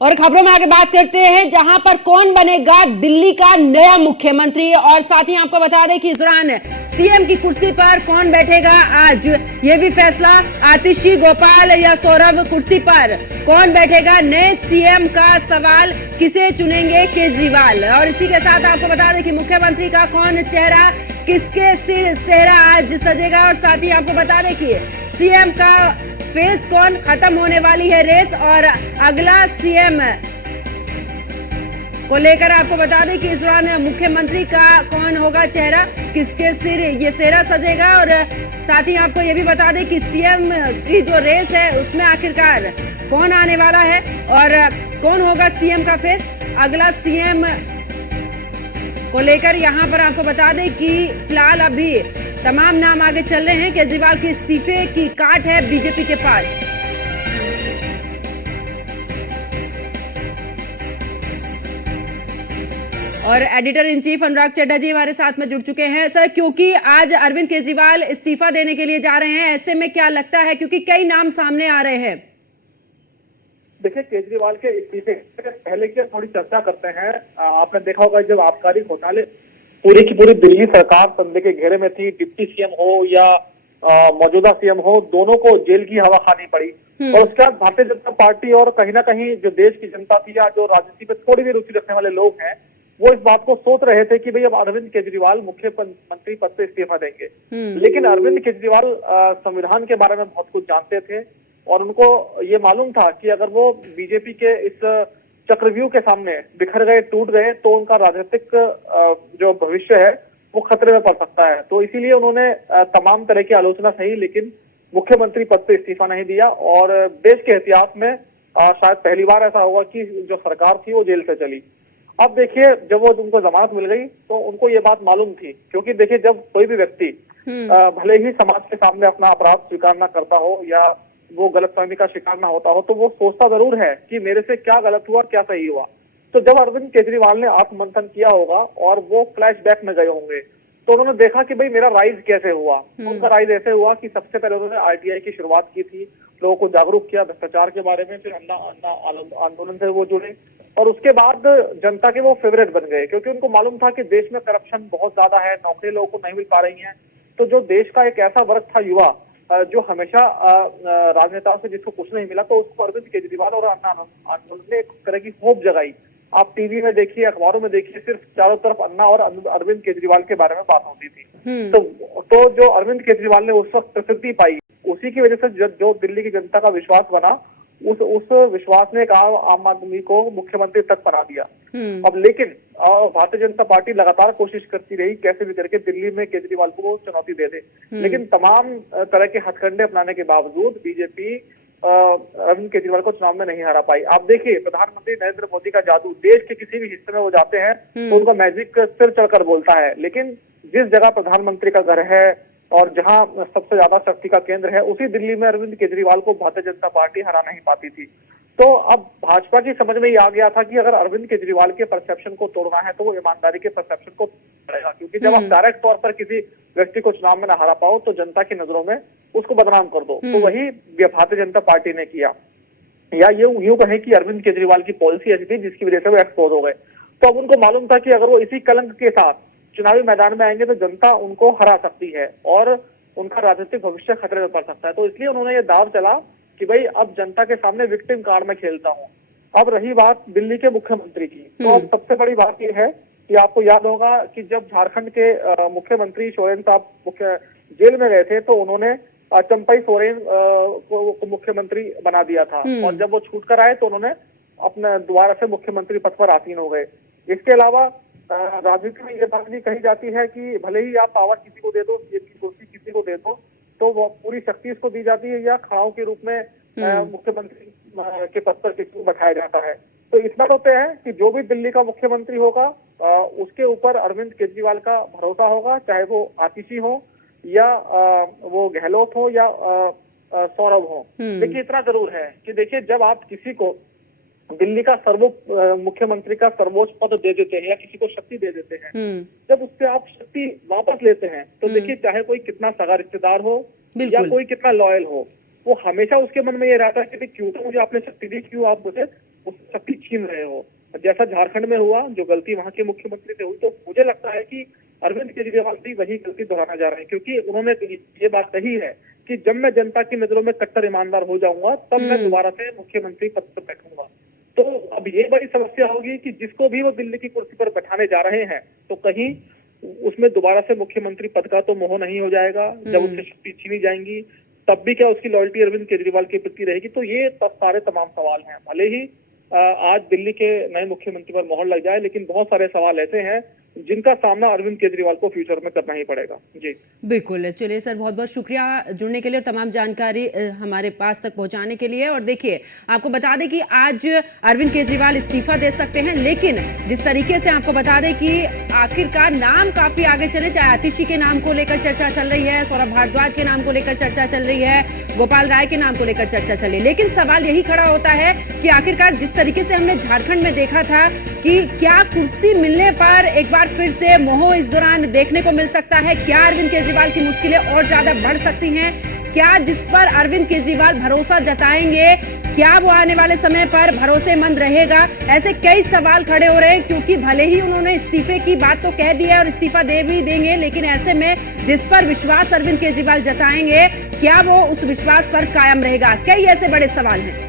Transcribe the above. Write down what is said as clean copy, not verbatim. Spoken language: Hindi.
और खबरों में आगे बात करते हैं जहां पर कौन बनेगा दिल्ली का नया मुख्यमंत्री। और साथ ही आपको बता दें कि इस दौरान सीएम की कुर्सी पर कौन बैठेगा आज ये भी फैसला। आतिशी गोपाल या सौरभ कुर्सी पर कौन बैठेगा, नए सीएम का सवाल, किसे चुनेंगे केजरीवाल। और इसी के साथ आपको बता दें कि मुख्यमंत्री का कौन चेहरा, किसके सिर चेहरा आज सजेगा। और साथ ही आपको बता दें कि सीएम का फेस कौन, खत्म होने वाली है रेस और अगला सीएम को लेकर आपको बता दें कि इस दौरान मुख्यमंत्री का कौन होगा चेहरा, किसके सिर ये चेहरा सजेगा। और साथ ही आपको ये भी बता दें कि सीएम की जो रेस है उसमें आखिरकार कौन आने वाला है और कौन होगा सीएम का फेस, अगला सीएम को लेकर यहां पर आपको बता दें कि फिलहाल अभी तमाम नाम आगे चल रहे हैं। केजरीवाल के इस्तीफे की काट है बीजेपी के पास। और एडिटर इन चीफ अनुराग चड्ढा जी हमारे साथ में जुड़ चुके हैं। सर, क्योंकि आज अरविंद केजरीवाल इस्तीफा देने के लिए जा रहे हैं, ऐसे में क्या लगता है, क्योंकि कई नाम सामने आ रहे हैं। देखिए, केजरीवाल के इस्तीफे से पहले की थोड़ी चर्चा करते हैं। आपने देखा होगा जब आबकारी घोटाले पूरी की पूरी दिल्ली सरकार संदेह के घेरे में थी, डिप्टी सीएम हो या मौजूदा सीएम हो, दोनों को जेल की हवा खानी पड़ी। और उसके बाद भारतीय जनता पार्टी और कहीं ना कहीं जो देश की जनता थी या जो राजनीति में थोड़ी भी रुचि रखने वाले लोग हैं, वो इस बात को सोच रहे थे कि भाई अब अरविंद केजरीवाल मुख्यमंत्री पद से इस्तीफा देंगे। लेकिन अरविंद केजरीवाल संविधान के बारे में बहुत कुछ जानते थे और उनको ये मालूम था कि अगर वो बीजेपी के इस चक्रव्यूह के सामने बिखर गए, टूट गए, तो उनका राजनीतिक जो भविष्य है वो खतरे में पड़ सकता है। तो इसीलिए उन्होंने तमाम तरह की आलोचना सही, लेकिन मुख्यमंत्री पद से इस्तीफा नहीं दिया। और देश के इतिहास में शायद पहली बार ऐसा होगा कि जो सरकार थी वो जेल से चली। अब देखिए, जब वो उनको जमानत मिल गई तो उनको ये बात मालूम थी, क्योंकि देखिए जब कोई भी व्यक्ति भले ही समाज के सामने अपना अपराध स्वीकार न करता हो या वो गलतफहमी का शिकार ना होता हो, तो वो सोचता जरूर है कि मेरे से क्या गलत हुआ, क्या सही हुआ। तो जब अरविंद केजरीवाल ने आत्ममंथन किया होगा और वो फ्लैशबैक में गए होंगे, तो उन्होंने देखा कि भाई मेरा राइज कैसे हुआ। उनका राइज ऐसे हुआ कि सबसे पहले उन्होंने आरटीआई की शुरुआत की थी, लोगों को जागरूक किया भ्रष्टाचार के बारे में, फिर अन्ना आंदोलन से वो जुड़े और उसके बाद जनता के वो फेवरेट बन गए, क्योंकि उनको मालूम था कि देश में करप्शन बहुत ज्यादा है, नौकरी लोगों को नहीं मिल पा रही है। तो जो देश का एक ऐसा वर्ग था युवा जो हमेशा राजनेताओं से जिसको कुछ नहीं मिला, तो उसको अरविंद केजरीवाल और अन्ना आंदोलन ने एक तरह की होप जगाई। आप टीवी में देखिए, अखबारों में देखिए, सिर्फ चारों तरफ अन्ना और अरविंद केजरीवाल के बारे में बात होती थी। तो जो अरविंद केजरीवाल ने उस वक्त प्रसिद्धि पाई, उसी की वजह से जो दिल्ली की जनता का विश्वास बना, उस विश्वास ने आम आदमी को मुख्यमंत्री तक बना दिया। अब लेकिन भारतीय जनता पार्टी लगातार कोशिश करती रही कैसे भी करके दिल्ली में केजरीवाल को चुनौती दे दे, लेकिन तमाम तरह के हथकंडे अपनाने के बावजूद बीजेपी अरविंद केजरीवाल को चुनाव में नहीं हरा पाई। आप देखिए, प्रधानमंत्री नरेंद्र मोदी का जादू, देश के किसी भी हिस्से में वो जाते हैं तो उनका मैजिक सिर चढ़कर बोलता है, लेकिन जिस जगह प्रधानमंत्री का घर है और जहां सबसे ज्यादा शक्ति का केंद्र है, उसी दिल्ली में अरविंद केजरीवाल को भारतीय जनता पार्टी हरा नहीं पाती थी। तो अब भाजपा की समझ में ये आ गया था कि अगर अरविंद केजरीवाल के परसेप्शन को तोड़ना है तो वो ईमानदारी के परसेप्शन को तोड़ेगा, क्योंकि जब आप डायरेक्ट तौर पर किसी व्यक्ति को चुनाव में न हरा पाओ तो जनता की नजरों में उसको बदनाम कर दो। तो वही भारतीय जनता पार्टी ने किया, या ये यूं कहें कि अरविंद केजरीवाल की पॉलिसी ऐसी थी जिसकी वजह से वो एक्सपोज हो गए। तो अब उनको मालूम था कि अगर वो इसी कलंक के साथ चुनावी मैदान में आएंगे तो जनता उनको हरा सकती है और उनका राजनीतिक भविष्य खतरे में पड़ सकता है। तो इसलिए उन्होंने ये दाव चला कि भाई अब जनता के सामने विक्टिम कार्ड में खेलता हूँ। अब रही बात दिल्ली के मुख्यमंत्री की, तो अब सबसे बड़ी बात यह है कि आपको याद होगा कि जब झारखंड के मुख्यमंत्री सोरेन साहब जेल में गए थे तो उन्होंने चंपई सोरेन को मुख्यमंत्री बना दिया था, और जब वो छूट कर आए तो उन्होंने अपने दोबारा से मुख्यमंत्री पद पर आसीन हो गए। इसके अलावा राजनीति में ये बात भी कही जाती है कि भले ही आप पावर किसी को दे दो, सीएम की कुर्सी किसी को दे दो, तो वो पूरी शक्ति इसको दी जाती है या खड़ाओं के रूप में मुख्यमंत्री के पद पर किसी को बैठाया जाता है। तो इतना तो तय है कि जो भी दिल्ली का मुख्यमंत्री होगा उसके ऊपर अरविंद केजरीवाल का भरोसा होगा, चाहे वो आतिशी हो या वो गहलोत हो या सौरभ हो। देखिए, इतना जरूर है कि देखिए, जब आप किसी को दिल्ली का मुख्यमंत्री का सर्वोच्च पद दे देते हैं या किसी को शक्ति दे देते हैं, जब उससे आप शक्ति वापस लेते हैं तो देखिए, चाहे कोई कितना सगा रिश्तेदार हो या कोई कितना लॉयल हो, वो हमेशा उसके मन में ये रहता है कि क्यों तो मुझे आपने शक्ति दी, क्यों आप मुझे उससे शक्ति छीन रहे हो। जैसा झारखंड में हुआ, जो गलती वहां के मुख्यमंत्री से हुई, तो मुझे लगता है कि अरविंद केजरीवाल भी वही गलती दोहराना जा रहे हैं, क्योंकि उन्होंने ये बात कही है कि जब मैं जनता की नजरों में कट्टर ईमानदार हो जाऊंगा तब मैं दोबारा से मुख्यमंत्री पद पर बैठूंगा। तो अब ये बड़ी समस्या होगी कि जिसको भी वो दिल्ली की कुर्सी पर बैठाने जा रहे हैं तो कहीं उसमें दोबारा से मुख्यमंत्री पद का तो मोह नहीं हो जाएगा। जब उससे शक्ति छीनी जाएंगी तब भी क्या उसकी लॉयल्टी अरविंद केजरीवाल के प्रति रहेगी? तो ये सारे तमाम सवाल हैं। भले ही आज दिल्ली के नए मुख्यमंत्री पर मोहर लग जाए, लेकिन बहुत सारे सवाल ऐसे हैं जिनका सामना अरविंद केजरीवाल को फ्यूचर में करना ही पड़ेगा। जी बिल्कुल। चलिए सर, बहुत बहुत शुक्रिया जुड़ने के लिए और तमाम जानकारी हमारे पास तक पहुंचाने के लिए। और देखिए, आपको बता दें कि आज अरविंद केजरीवाल इस्तीफा दे सकते हैं, लेकिन जिस तरीके से आपको बता दें कि आखिरकार नाम काफी आगे चले, चाहे आतिशी के नाम को लेकर चर्चा चल रही है, सौरभ भारद्वाज के नाम को लेकर चर्चा चल रही है, गोपाल राय के नाम को लेकर चर्चा चल रही है, लेकिन सवाल यही खड़ा होता है कि आखिरकार जिस तरीके से हमने झारखंड में देखा था कि क्या कुर्सी मिलने पर एक बार फिर से मोह इस दौरान देखने को मिल सकता है? क्या अरविंद केजरीवाल की मुश्किलें और ज्यादा बढ़ सकती हैं? क्या जिस पर अरविंद केजरीवाल भरोसा जताएंगे, क्या वो आने वाले समय पर भरोसेमंद रहेगा? ऐसे कई सवाल खड़े हो रहे हैं, क्योंकि भले ही उन्होंने इस्तीफे की बात तो कह दी है और इस्तीफा दे भी देंगे, लेकिन ऐसे में जिस पर विश्वास अरविंद केजरीवाल जताएंगे, क्या वो उस विश्वास पर कायम रहेगा? कई ऐसे बड़े सवाल हैं।